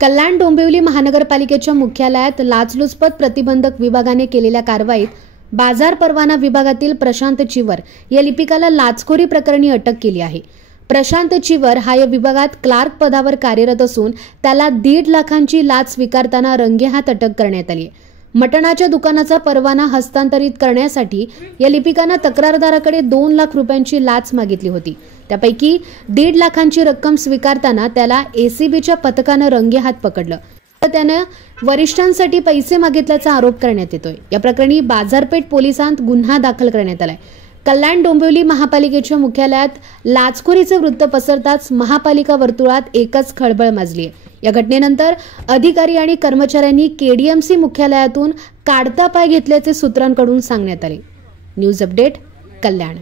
कल्याण डोंबिवली महानगरपालिकेच्या मुख्यालयात लाचलुचपत प्रतिबंधक विभागाने केलेल्या कारवाईत बाजार परवाना विभागातील प्रशांत चिवर या लिपिकाला लाचखोरी प्रकरणी अटक केली आहे। प्रशांत चिवर हा या विभागात क्लार्क पदावर कार्यरत असून त्याला 1.5 लाखांची लाच स्वीकारताना रंगेहात अटक करण्यात आली। मटणाच्या दुकानाचा परवाना हस्तांतरित करण्यासाठी या लिपिकाने तक्रारदाराकडे 2 लाख रुपयांची लाच मागितली होती। त्यापैकी 1.5 लाखांची रक्कम स्वीकारताना त्याला एसीबीच्या पथकाने रंगेहात पकडलं। त्याने वरिष्ठांसाठी पैसे मागितल्याचा आरोप करण्यात येतोय। या प्रकरणी बाजारपेठ पोलिसांत गुन्हा दाखल करण्यात आलाय। कल्याण डोंबिवली महापालिकेच्या मुख्यालयात लाचखोरीचे वृत्त पसरताच महापालिका वर्तुळात एकच खळबळ माजली आहे। या घटनेनंतर अधिकारी आणि कर्मचाऱ्यांनी केडीएमसी मुख्यालयातून काढता पाय घेतल्याचे सूत्रांकडून सांगण्यात आले। न्यूज अपडेट कल्याण।